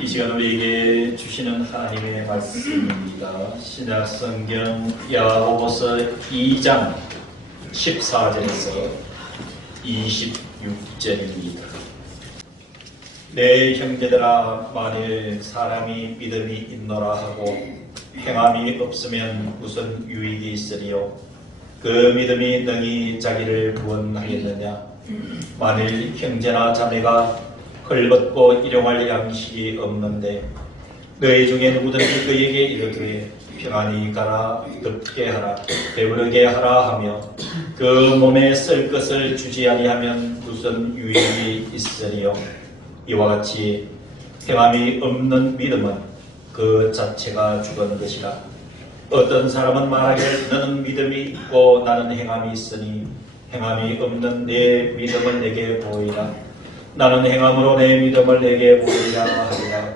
이 시간 우리에게 주시는 하나님의 말씀입니다. 신약성경 야고보서 2장 14절에서 26절입니다. 내 형제들아, 만일 사람이 믿음이 있노라 하고 행함이 없으면 무슨 유익이 있으리요? 그 믿음이 능히 자기를 구원하겠느냐? 만일 형제나 자매가 헐벗고 일용할 양식이 없는데 너희 중에 누구든지 그에게 이르되 평안히 가라, 덥게 하라, 배부르게 하라 하며 그 몸에 쓸 것을 주지 아니하면 무슨 유익이 있으리요? 이와 같이 행함이 없는 믿음은 그 자체가 죽은 것이라. 어떤 사람은 말하기를 너는 믿음이 있고 나는 행함이 있으니 행함이 없는 내 믿음을 내게 보이라. 나는 행함으로 내 믿음을 내게 보이라 하리라.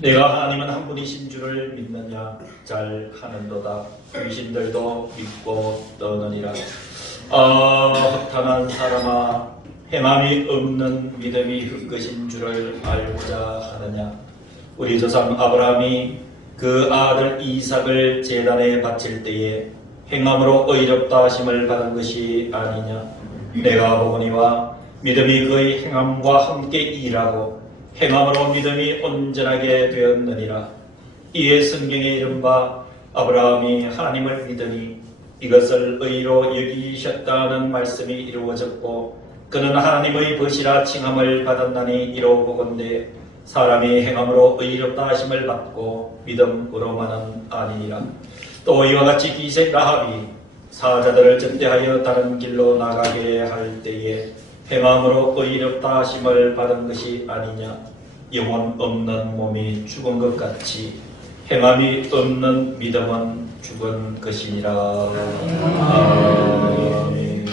내가 하나님은 한 분이신 줄을 믿느냐? 잘 하는도다. 귀신들도 믿고 떠느니라. 허탄한 사람아, 행함이 없는 믿음이 흙것인 줄을 알고자 하느냐? 우리 조상 아브라함이 그 아들 이삭을 제단에 바칠 때에 행함으로 의롭다 하심을 받은 것이 아니냐? 내가 보거니와 믿음이 그의 행함과 함께 일하고 행함으로 믿음이 온전하게 되었느니라. 이에 성경에 이른바 아브라함이 하나님을 믿으니 이것을 의로 여기셨다는 말씀이 이루어졌고 그는 하나님의 벗이라 칭함을 받았나니 이로보건대 사람이 행함으로 의롭다 하심을 받고 믿음으로만은 아니니라. 또 이와 같이 기생 라합이 사자들을 접대하여 다른 길로 나가게 할 때에 행함으로 의롭다 하심을 받은 것이 아니냐? 영혼 없는 몸이 죽은 것 같이 행함이 없는 믿음은 죽은 것이니라. 아멘.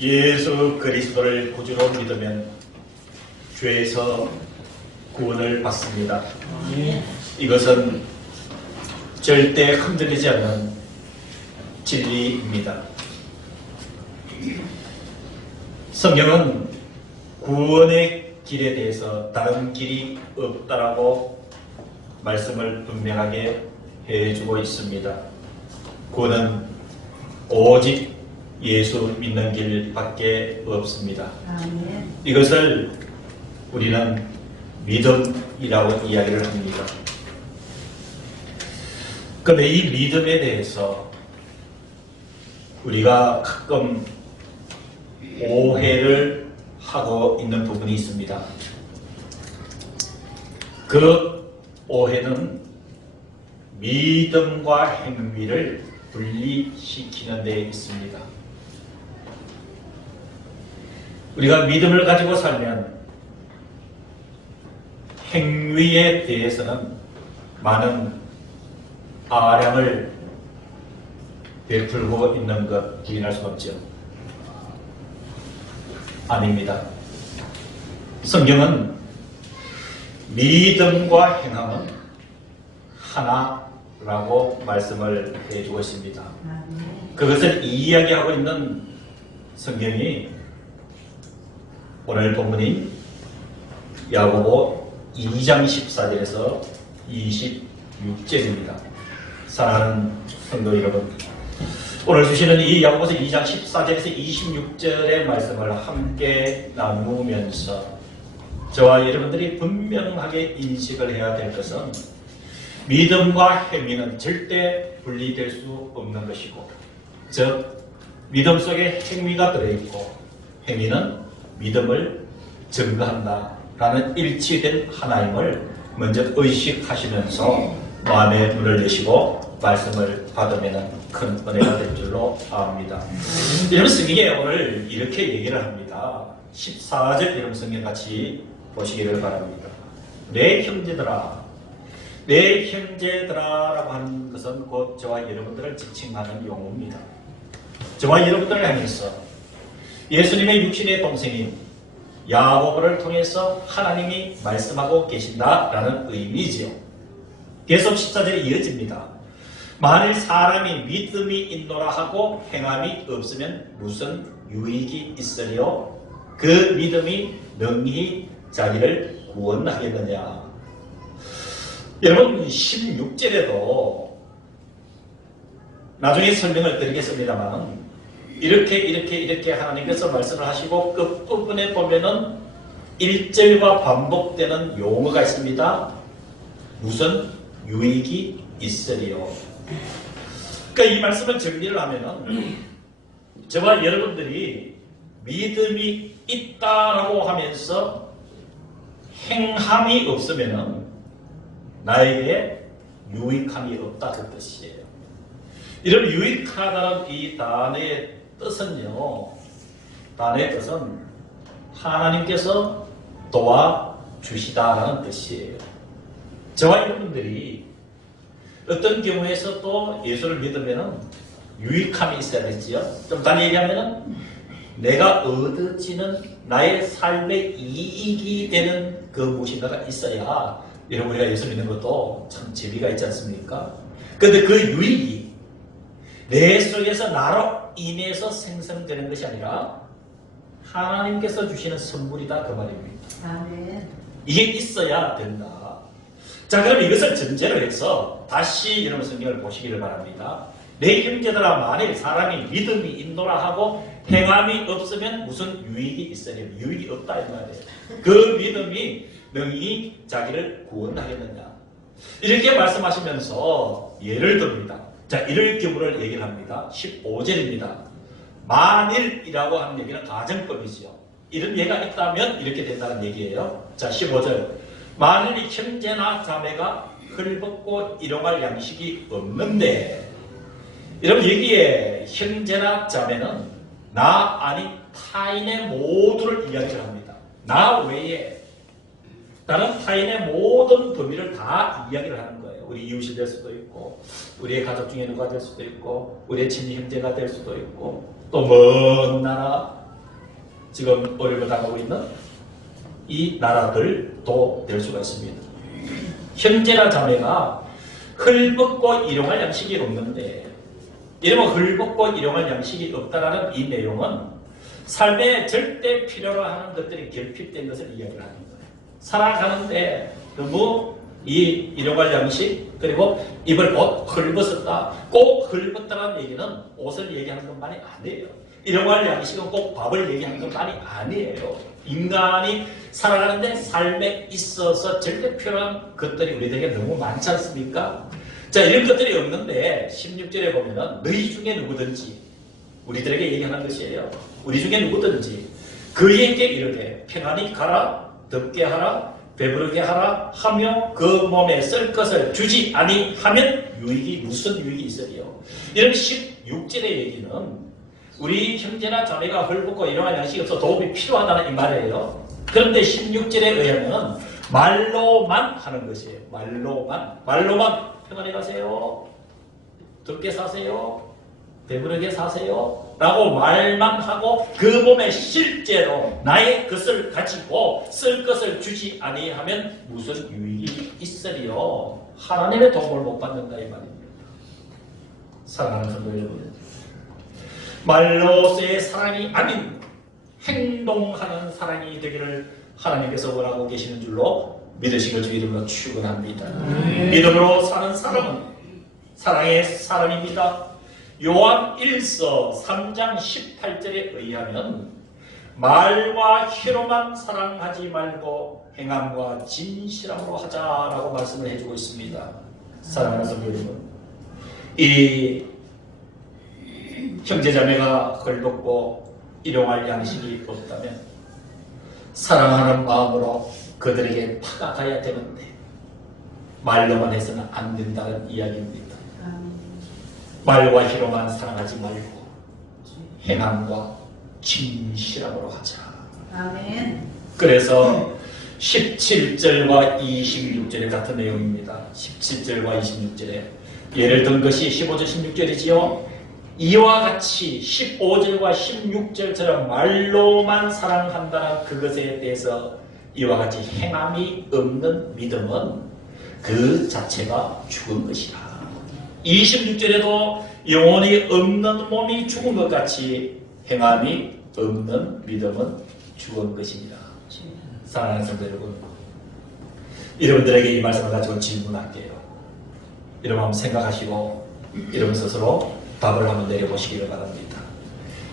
예수 그리스도를 구주로 믿으면 죄에서 구원을 받습니다. 이것은 절대 흔들리지 않는 진리입니다. 성경은 구원의 길에 대해서 다른 길이 없다라고 말씀을 분명하게 해주고 있습니다. 구원은 오직 예수 믿는 길밖에 없습니다. 아멘. 이것을 우리는 믿음이라고 이야기를 합니다. 그런데 이 믿음에 대해서 우리가 가끔 오해를 하고 있는 부분이 있습니다. 그 오해는 믿음과 행위를 분리시키는 데 있습니다. 우리가 믿음을 가지고 살면 행위에 대해서는 많은 아량을 베풀고 있는 것 부인할 수 없죠. 아닙니다. 성경은 믿음과 행함은 하나라고 말씀을 해주고 있습니다. 그것을 이야기하고 있는 성경이 오늘 본문인 야고보 2장 14절에서 26절입니다. 사랑하는 성도 여러분, 오늘 주시는 이 야고보서 2장 14절에서 26절의 말씀을 함께 나누면서 저와 여러분들이 분명하게 인식을 해야 될 것은 믿음과 행위는 절대 분리될 수 없는 것이고, 즉 믿음 속에 행위가 들어있고 행위는 믿음을 증거한다 라는 일치된 하나임을 먼저 의식하시면서 마음의 문을 여시고 말씀을 받으면 큰 은혜가 될 줄로 압니다. 여러분, 성경에 오늘 이렇게 얘기를 합니다. 14절 여러분 성경 같이 보시기를 바랍니다. 내 형제들아, 내 형제들아 라고 하는 것은 곧 저와 여러분들을 지칭하는 용어입니다. 저와 여러분들을 향해서 예수님의 육신의 동생인 야고보를 통해서 하나님이 말씀하고 계신다라는 의미지요. 계속 14절에 이어집니다. 만일 사람이 믿음이 있노라 하고 행함이 없으면 무슨 유익이 있으리요? 그 믿음이 능히 자기를 구원하겠느냐. 여러분, 16절에도 나중에 설명을 드리겠습니다만 이렇게 하나님께서 말씀을 하시고 끝부분에 보면은 1절과 반복되는 용어가 있습니다. 무슨 유익이 있으리요. 그러니까 이 말씀을 정리를 하면은 저와 여러분들이 믿음이 있다라고 하면서 행함이 없으면은 나에게 유익함이 없다 그 뜻이에요. 이런 유익하다는 이 단어의 뜻은요, 단어의 뜻은 하나님께서 도와주시다라는 뜻이에요. 저와 여러분들이 어떤 경우에서 또 예수를 믿으면 유익함이 있어야 되지요. 좀 다른 얘기하면 내가 얻어지는 나의 삶의 이익이 되는 그 무엇인가가 있어야 여러분 우리가 예수 믿는 것도 참 재미가 있지 않습니까? 그런데 그 유익이 내 속에서 나로 인해서 생성되는 것이 아니라 하나님께서 주시는 선물이다 그 말입니다. 아멘. 이게 있어야 된다. 자, 그럼 이것을 전제로 해서 다시 여러분 성경을 보시기를 바랍니다. 내 형제들아, 만일 사람이 믿음이 있노라 하고 행함이 없으면 무슨 유익이 있으려? 유익이 없다 이 말이에요. 그 믿음이 능히 자기를 구원하겠느냐. 이렇게 말씀하시면서 예를 듭니다. 자, 이럴 경우를 얘기를 합니다. 15절입니다. 만일이라고 하는 얘기는 가정법이지요. 이런 예가 있다면 이렇게 된다는 얘기예요. 자, 15절. 만일 형제나 자매가 헐벗고 일용할 양식이 없는데, 여러분 여기에 형제나 자매는 나 아닌 타인의 모두를 이야기를 합니다. 나 외에 다른 타인의 모든 범위를 다 이야기를 하는 거예요. 우리 이웃이 될 수도 있고, 우리의 가족 중에 누가 될 수도 있고, 우리의 친히 형제가 될 수도 있고, 또 먼 나라, 지금 어려움을 당하고 있는 이 나라들도 될 수가 있습니다. 형제나 자매가 헐벗고 일용할 양식이 없는데, 이러면 헐벗고 일용할 양식이 없다라는 이 내용은 삶에 절대 필요로 하는 것들이 결핍된 것을 이야기를 하는 거예요. 살아가는데 너무 이 일용할 양식 그리고 입을 옷 헐벗었다. 꼭 헐벗다라는 얘기는 옷을 얘기하는 것만이 아니에요. 일용할 양식은 꼭 밥을 얘기하는 것만이 아니에요. 인간이 살아가는데 삶에 있어서 절대 필요한 것들이 우리에게 너무 많지 않습니까? 자, 이런 것들이 없는데 16절에 보면은 너희 중에 누구든지 우리들에게 얘기하는 것이에요. 우리 중에 누구든지 그에게 이르되 평안히 가라 덥게 하라 배부르게 하라 하며 그 몸에 쓸 것을 주지 아니하면 유익이 무슨 유익이 있으리요. 이런 16절의 얘기는 우리 형제나 자매가 헐벗고 일용할 양식이 없어 도움이 필요하다는 이 말이에요. 그런데 16절에 의하면 말로만 하는 것이에요. 말로만 평안히 가세요. 덥게 사세요. 배부르게 사세요. 라고 말만 하고 그 몸에 실제로 나의 것을 가지고 쓸 것을 주지 아니하면 무슨 유익이 있으리요. 하나님의 도움을 못 받는다 이 말입니다. 사랑하는 성도 여러분, 말로서의 사랑이 아닌 행동하는 사랑이 되기를 하나님께서 원하고 계시는 줄로 믿으시고 주 이름으로 축원합니다. 믿음으로 사는 사람은 사랑의 사람입니다. 요한 1서 3장 18절에 의하면 말과 혀로만 사랑하지 말고 행함과 진실함으로 하자라고 말씀을 해주고 있습니다. 사랑하는 성도 여러분, 이 형제자매가 헐벗고 일용할 양식이 없다면 사랑하는 마음으로 그들에게 다가가야 되는데 말로만 해서는 안 된다는 이야기입니다. 말과 혀로만 사랑하지 말고 행함과 진실함으로 하자. 아멘. 그래서 17절과 26절의 같은 내용입니다. 17절과 26절에 예를 든 것이 15절 16절이지요. 이와 같이 15절과 16절처럼 말로만 사랑한다는 그것에 대해서 이와 같이 행함이 없는 믿음은 그 자체가 죽은 것이라. 26절에도 영혼이 없는 몸이 죽은 것 같이 행함이 없는 믿음은 죽은 것입니다. 사랑하는 성도 여러분, 여러분들에게 이 말씀을 가지고 질문할게요. 여러분 한번 생각하시고 여러분 스스로 답을 한번 내려보시기를 바랍니다.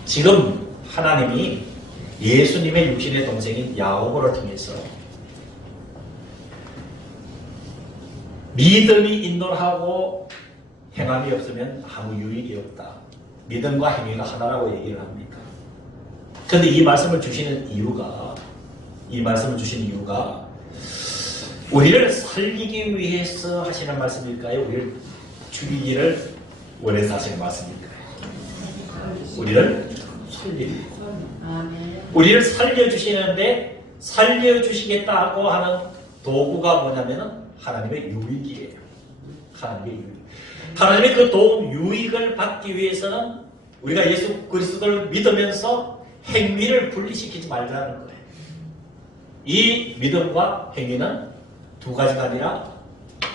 지금 하나님이 예수님의 육신의 동생인 야고보를 통해서 믿음이 인도하고 행함이 없으면 아무 유익이 없다. 믿음과 행위가 하나라고 얘기를 합니다. 그런데 이 말씀을 주시는 이유가 우리를 살리기 위해서 하시는 말씀일까요? 우리를 죽이기를 원해서 하시는 말씀일까요? 우리를 살리기. 우리를 살려주시는데 살려주시겠다고 하는 도구가 뭐냐면은 하나님의 유익이에요. 하나님의 유익. 하나님의 그 도움 유익을 받기 위해서는 우리가 예수 그리스도를 믿으면서 행위를 분리시키지 말자는 거예요. 이 믿음과 행위는 두 가지가 아니라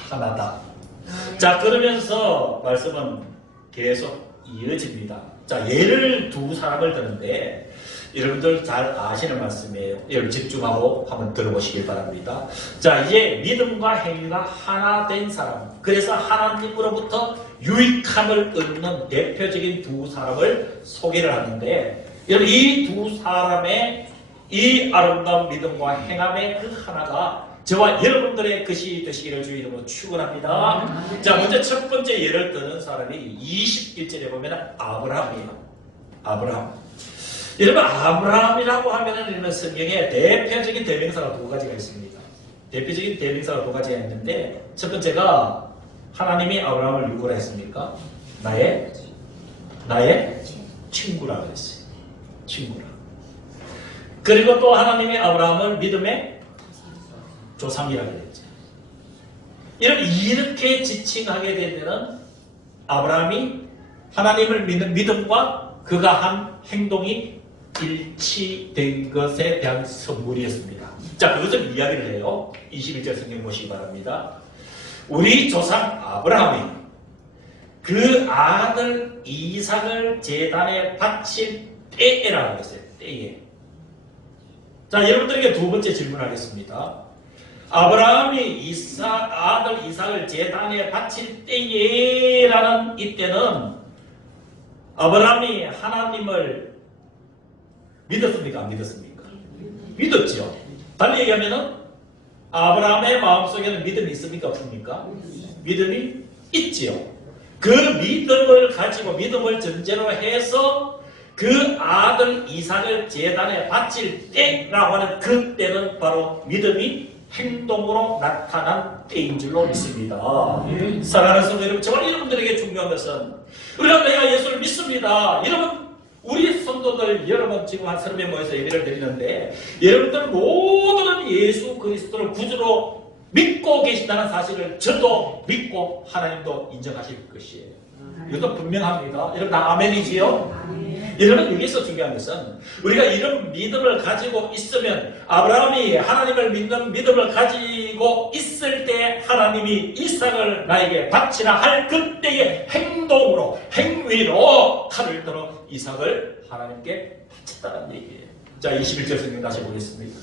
하나다. 자, 그러면서 말씀은 계속 이어집니다. 자, 예를 두 사람을 드는데 여러분들 잘 아시는 말씀이에요. 여러분 집중하고 한번 들어보시길 바랍니다. 자, 이제 믿음과 행위가 하나 된 사람, 그래서 하나님으로부터 유익함을 얻는 대표적인 두 사람을 소개를 하는데, 여러분 이 두 사람의 이 아름다운 믿음과 행함의 그 하나가 저와 여러분들의 것이 되시기를 주의 이름으로 축원합니다. 자, 먼저 첫 번째 예를 드는 사람이 21절에 보면 아브라함이에요. 아브라함. 여러분 아브라함이라고 하면은 성경에 대표적인 대명사가 두 가지가 있습니다. 대표적인 대명사가 두 가지가 있는데 첫 번째가 하나님이 아브라함을 누구라 했습니까? 나의 친구라고 했어요. 친구라. 그리고 또 하나님이 아브라함을 믿음의 조상이라고 했죠. 이렇게 지칭하게 되면 아브라함이 하나님을 믿는 믿음과 그가 한 행동이 일치된 것에 대한 선물이었습니다. 자, 그것을 이야기를 해요. 21절 성경 보시기 바랍니다. 우리 조상 아브라함이 그 아들 이삭을 제단에 바칠 때라고 했어요. 때에. 자, 여러분들에게 두 번째 질문하겠습니다. 아브라함이 아들 이삭을 제단에 바칠 때에 라는 이때는 아브라함이 하나님을 믿었습니까? 안 믿었습니까? 믿었죠. 달리 얘기하면은 아브라함의 마음속에는 믿음이 있습니까? 없습니까? 믿음이 있지요. 그 믿음을 가지고 믿음을 전제로 해서 그 아들 이삭을 제단에 바칠 때라고 하는 그 때는 바로 믿음이 행동으로 나타난 때인 줄로 믿습니다. 사랑하는 성도 여러분, 정말 여러분들에게 중요한 것은 우리가 내가 예수를 믿습니다. 여러분, 우리 성도들 여러분 지금 한 30명 모여서 예배를 드리는데 여러분들 모두는 예수 그리스도를 구주로 믿고 계신다는 사실을 저도 믿고 하나님도 인정하실 것이에요. 이것도 분명합니다. 여러분 다 아멘이지요? 여러분 여기서 중요한 것은 우리가 이런 믿음을 가지고 있으면 아브라함이 하나님을 믿는 믿음을 가지고 있을 때 하나님이 이삭을 나에게 바치라 할 그때의 행동으로 행위로 칼을 들어 이삭을 하나님께 바쳤다는 얘기예요. 자, 21절 성경 다시 보겠습니다.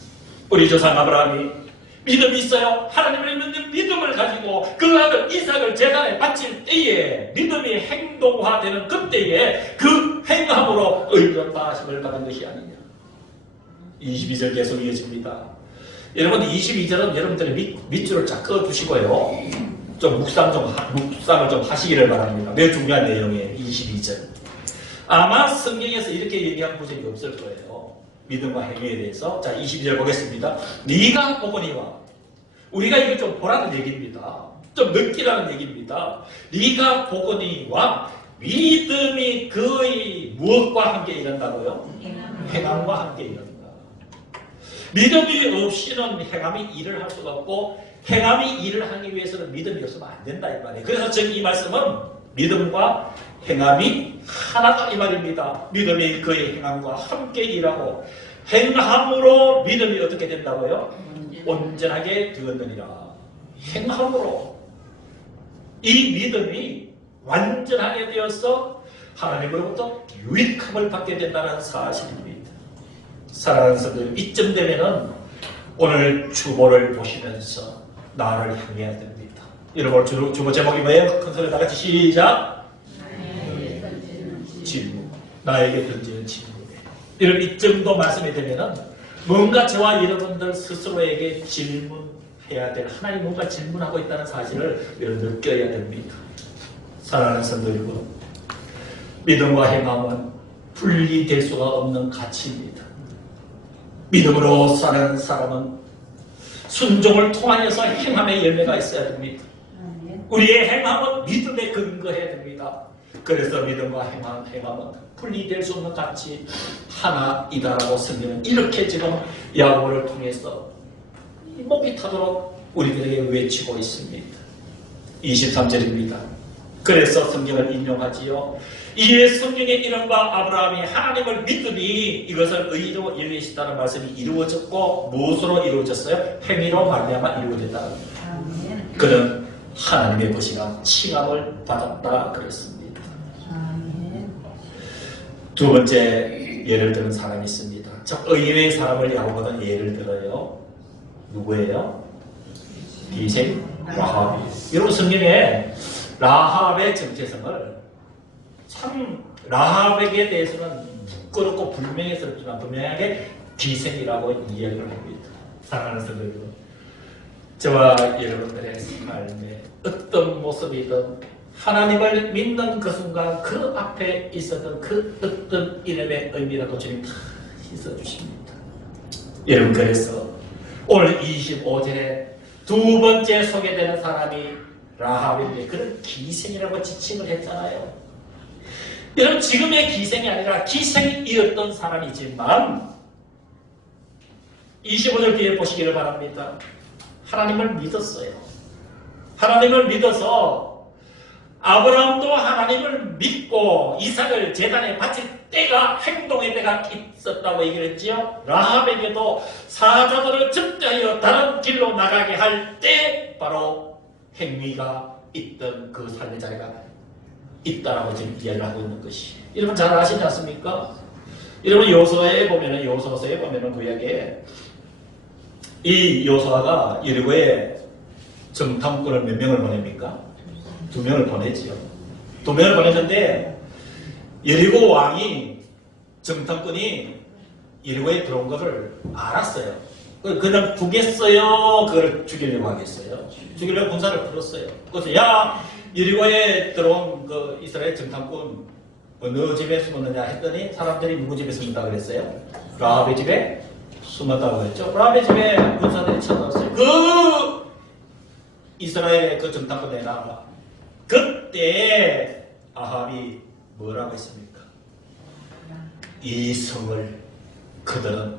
우리 조상 아브라함이 믿음이 있어요. 하나님을 믿는 믿음을 가지고 그 아들 이삭을 제단에 바칠 때에 믿음이 행동화되는 그때에 그 행함으로 의롭다 하심을 받은 것이 아니냐. 22절 계속 이어집니다. 여러분 22절은 여러분들의 밑줄을 쫙 그어두시고요. 좀 묵상을 좀 하시기를 바랍니다. 매우 중요한 내용이에요. 22절. 아마 성경에서 이렇게 얘기한 구절이 없을 거예요. 믿음과 행위에 대해서. 자, 22절 보겠습니다. 네가 보거니와. 우리가 이거 좀 보라는 얘기입니다. 좀 느끼라는 얘기입니다. 네가 보거니와 믿음이 그의 무엇과 함께 일한다고요? 행함과 함께 일한다. 믿음이 없이는 행함이 일을 할 수가 없고 행함이 일을 하기 위해서는 믿음이 없으면 안 된다 이 말이에요. 그래서 지금 이 말씀은 믿음과 행함이 하나다 이 말입니다. 믿음이 그의 행함과 함께 일하고 행함으로 믿음이 어떻게 된다고요? 온전하게 되었느니라. 행함으로 이 믿음이 완전하게 되어서 하나님으로부터 유익함을 받게 된다는 사실입니다. 사랑하는 성도들, 이쯤 되면은 오늘 주보를 보시면서 나를 향해야 됩니다. 여러분 주보 제목이 뭐예요? 큰 소리 다 같이 시작. 질문. 나에게 던지는 질문이에요. 여러분 이쯤도 말씀이 되면은 뭔가 저와 여러분들 스스로에게 질문해야 될 하나님 뭔가 질문하고 있다는 사실을 여러분 느껴야 됩니다. 사랑하는 성도 여러분, 믿음과 행함은 분리될 수가 없는 가치입니다. 믿음으로 사는 사람은 순종을 통하여서 행함의 열매가 있어야 됩니다. 우리의 행함은 믿음에 근거해야 됩니다. 그래서 믿음과 행함은 분리될 수 없는 가치 하나이다라고 성경은 이렇게 지금 야고보를 통해서 목이 타도록 우리들에게 외치고 있습니다. 23절입니다. 그래서 성경을 인용하지요. 이에 성경의 이름과 아브라함이 하나님을 믿으니 이것을 의로 열리시다는 말씀이 이루어졌고 무엇으로 이루어졌어요? 행위로 말미암아 이루어졌다. 그는 하나님의 것이라 칭함을 받았다 그랬습니다. 두 번째 예를 드는 사람이 있습니다. 저 의외의 사람을 야고보는 예를 들어요. 누구예요? 기생 라합. 여러분 성경에 라합의 정체성을 참 라합에게 대해서는 부끄럽고 불명예스럽지만 분명하게 기생이라고 이야기를 합니다. 사랑하는 성도 여러분, 저와 여러분들의 삶에 어떤 모습이든 하나님을 믿는 그 순간 그 앞에 있었던 그 어떤 이름의 의미라도 주님 다 씻어주십니다. 여러분 그래서 오늘 25절에 두 번째 소개되는 사람이 라합인데 그런 기생이라고 지칭을 했잖아요. 여러분 지금의 기생이 아니라 기생이었던 사람이지만 25절 뒤에 보시기를 바랍니다. 하나님을 믿었어요. 하나님을 믿어서 아브라함도 하나님을 믿고 이삭을 제단에 바칠 때가 행동의 때가 있었다고 얘기를 했지요. 라합에게도 사자들을 접대하여 다른 길로 나가게 할 때 바로 행위가 있던 그 삶의 자리가 있다라고 지금 이야기를 하고 있는 것이. 여러분 잘 아시지 않습니까? 여러분 여호수아서에 보면은 구약에 이 여호수아가 여리고에 정탐꾼을 몇 명을 보냅니까? 2명을 보냈지요. 2명을 보냈는데 여리고 왕이 정탐꾼이 여리고에 들어온 것을 알았어요. 그냥 두겠어요? 그걸 죽이려고 하겠어요? 죽이려고 군사를 풀었어요. 그래서 야 여리고에 들어온 그 이스라엘 정탐꾼 어느 집에 숨었느냐 했더니 사람들이 누구 집에 숨었다 그랬어요? 라합의 집에 숨었다고 했죠. 라합의 집에 군사들이 찾아왔어요. 그 이스라엘의 그 정탐꾼에 나와. 그때 아합이 뭐라고 했습니까? 이 성을 그들은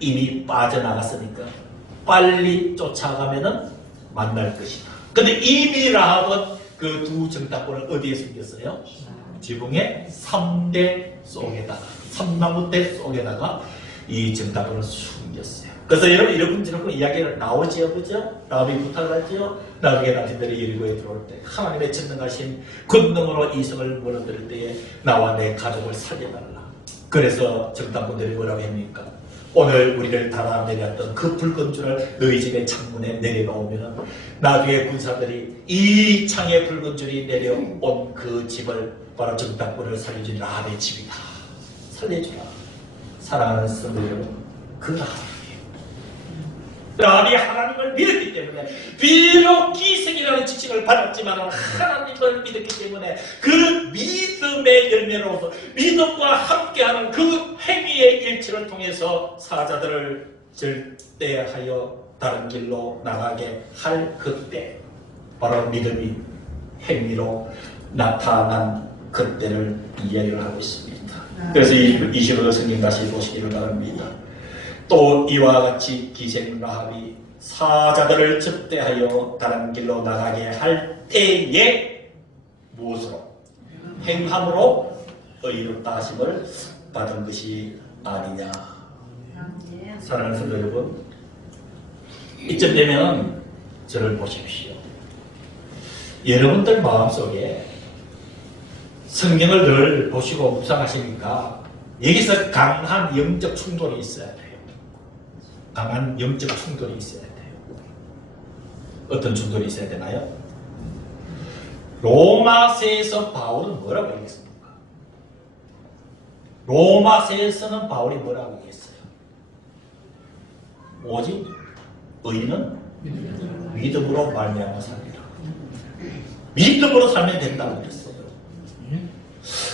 이미 빠져나갔으니까 빨리 쫓아가면은 만날 것이다. 근데 이미 라합은 그 두 정탐꾼을 어디에 숨겼어요? 지붕의 3대 속에다가, 3나무대 속에다가 이 정탐꾼을 숨겼어요. 그래서 여러분 이런 저런 이야기가 나오지요, 그죠? 라합이 부탁을 하지요. 나중에 당신들이 여리고에 들어올 때 하나님의 전능하신 권능으로 이 성을 무너뜨릴 때에 나와 내 가족을 살려달라. 그래서 정탐꾼들이 뭐라고 합니까? 오늘 우리를 달아내렸던 그 붉은 줄을 너희 집의 창문에 내려놓으면 나중에 군사들이 이 창에 붉은 줄이 내려온 그 집을 바로 정탐꾼을 살려준 라합의 집이다. 살려주라. 사랑하는 성도 여러분, 그 라합이 하나님을 믿었기 때문에 비록 기생이라는 지칭을 받았지만 하나님을 믿었기 때문에 그 믿음의 열매로서 믿음과 함께하는 그 행위의 일치를 통해서 사자들을 절대하여 다른 길로 나가게 할 그때 바로 믿음이 행위로 나타난 그때를 이야기를 하고 있습니다. 그래서 25절 성경 다시 보시기를 바랍니다. 또 이와 같이 기생 라합이 사자들을 접대하여 다른 길로 나가게 할 때에 무엇으로? 행함으로 의롭다 하심을 받은 것이 아니냐. 사랑하는 성도 여러분, 이쯤 되면 저를 보십시오. 여러분들 마음속에 성경을 늘 보시고 묵상하시니까 여기서 강한 영적 충돌이 있어야 돼요. 강한 영적 충돌이 있어야 돼요. 어떤 충돌이 있어야 되나요? 로마서에서 바울은 뭐라고 얘기했습니까? 로마서에서는 바울이 뭐라고 얘기했어요? 오직 의인은 믿음으로 말미암아 살리라. 믿음으로 살면 된다고 그랬어요.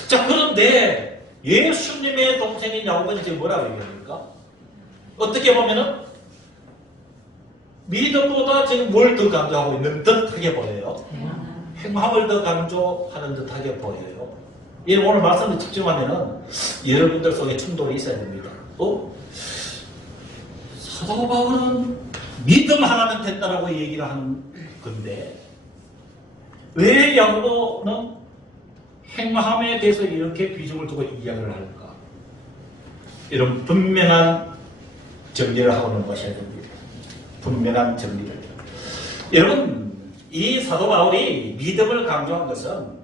자, 그런데 예수님의 동생인 야고보는 지금 뭐라고 얘기합니까? 어떻게 보면은 믿음보다 지금 뭘 더 강조하고 있는 듯하게 보여요. 행함을 더 강조하는 듯하게 보여요. 오늘 말씀을 집중하면은 여러분들 속에 충돌이 있어야 됩니다. 또 사도 바울은 믿음 하나면 된다라고 얘기를 하는 건데 왜 야고보는 행함에 대해서 이렇게 비중을 두고 이야기를 할까? 이런 분명한 정리를 하고 넘어가셔야 됩니다. 분명한 정리를. 여러분, 이 사도 바울이 믿음을 강조한 것은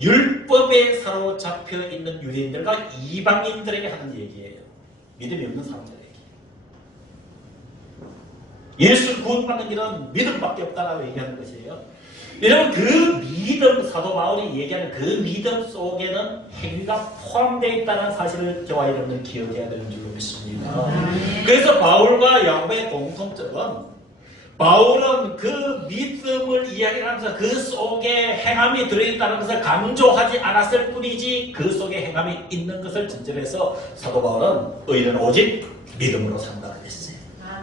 율법에 사로잡혀 있는 유대인들과 이방인들에게 하는 얘기예요. 믿음이 없는 사람들에게. 예수를 구원받는 길은 믿음밖에 없다라고 얘기하는 것이에요. 여러분, 그 믿음, 사도 바울이 얘기하는 그 믿음 속에는 행위가 포함되어 있다는 사실을 저와 여러분들 기억해야 되는 줄 믿습니다. 그래서 바울과 야고보의 공통점은 바울은 그 믿음을 이야기하면서 그 속에 행함이 들어있다는 것을 강조하지 않았을 뿐이지 그 속에 행함이 있는 것을 전제해서 사도 바울은 의인은 오직 믿음으로 산다고 했어요.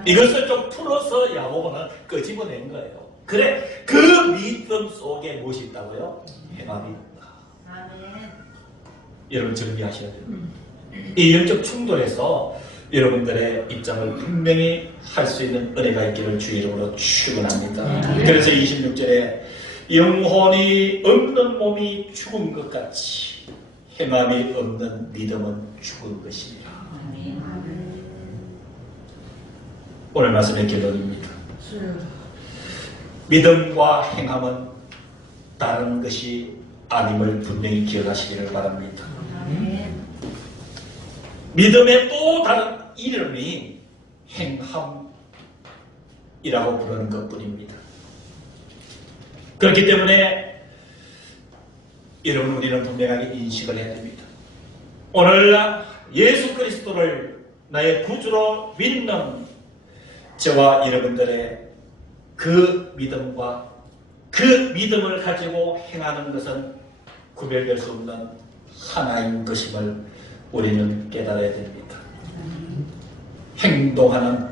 이것을 좀 풀어서 야고보는 끄집어낸 거예요. 그래, 그 믿음 속에 무엇이 있다고요? 행함이 있다. 여러분 정리하셔야 돼요. 이 영적 충돌에서 여러분들의 입장을 분명히 할 수 있는 은혜가 있기를 주 이름으로 축원합니다. 그래서 26절에 영혼이 없는 몸이 죽은 것 같이 행함이 없는 믿음은 죽은 것이니라. 오늘 말씀의 결론입니다. 믿음과 행함은 다른 것이 아님을 분명히 기억하시기를 바랍니다. 믿음의 또 다른 이름이 행함이라고 부르는 것뿐입니다. 그렇기 때문에 여러분, 우리는 분명하게 인식을 해야 됩니다. 오늘날 예수 그리스도를 나의 구주로 믿는 저와 여러분들의 그 믿음과 그 믿음을 가지고 행하는 것은 구별될 수 없는 하나인 것임을 우리는 깨달아야 됩니다. 행동하는,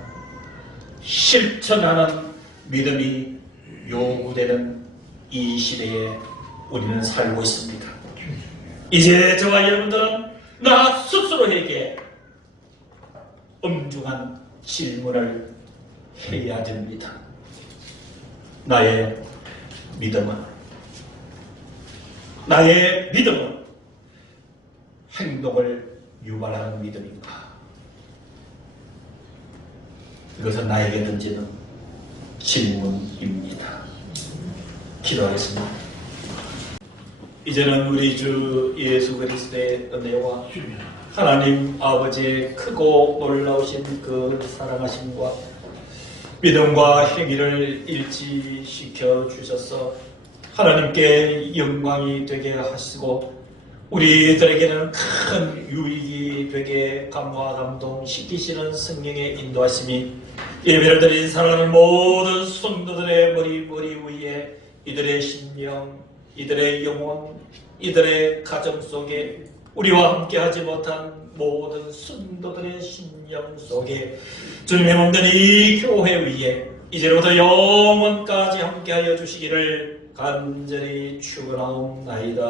실천하는 믿음이 요구되는 이 시대에 우리는 살고 있습니다. 이제 저와 여러분들은 나 스스로에게 엄중한 질문을 해야 됩니다. 나의 믿음은 행동을 유발하는 믿음인가? 이것은 나에게 던지는 질문입니다. 기도하겠습니다. 이제는 우리 주 예수 그리스도의 은혜와 하나님 아버지의 크고 놀라우신 그 사랑하심과 믿음과 행위를 일치시켜 주셔서 하나님께 영광이 되게 하시고 우리들에게는 큰 유익이 되게 감화 감동시키시는 성령의 인도하심이 예배를 드린 사랑하는 모든 성도들의 머리 위에 이들의 심령, 이들의 영혼, 이들의 가정 속에 우리와 함께하지 못한 모든 성도들의 심령 속에 주님의 몸된 이 교회 위에 이제부터 영원까지 함께하여 주시기를 간절히 축원하옵나이다.